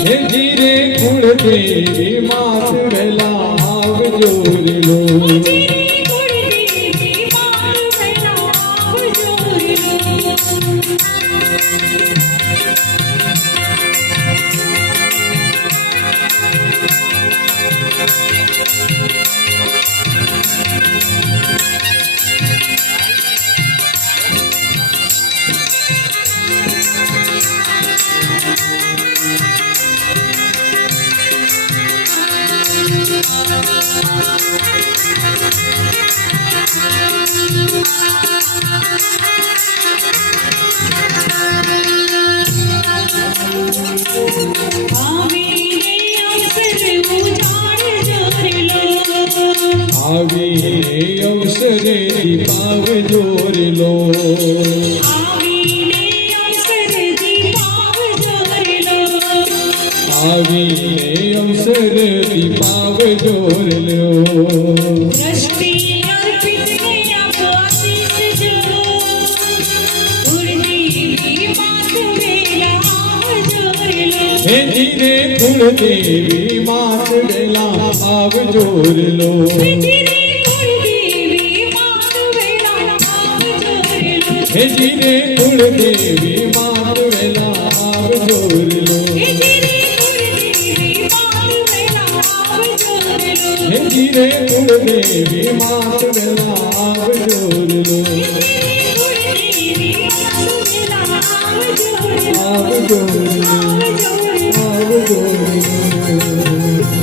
હે ધીરે કુળદેવી માત વેલા આવજો રે લો આવી અવસરે દીપાવજો રે લો આવી અવસરે દીપાવજો રે લો હે ધીરે કુળદેવી માત વેલા આવજો રે લો હે ધીરે કુળદેવી માત વેલા આવજો રે લો હે ધીરે કુળદેવી માત વેલા આવજો રે લો આવજો રે લો